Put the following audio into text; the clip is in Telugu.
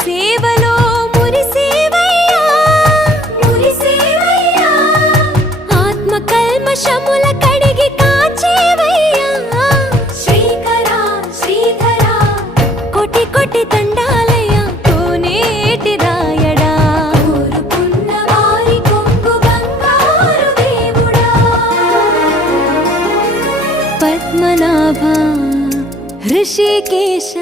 సేవలో మురిసేవయ్యా ఆత్మ కల్మషముల కడిగి కాచేవయ్యా శ్రీకరా శ్రీధరా కోటి కోటి దండాలయ్యా కోనేటి రాయడా కోరుకున్న వారి కొంగు బంగారు దేవుడా పద్మనాభ హృషికేశ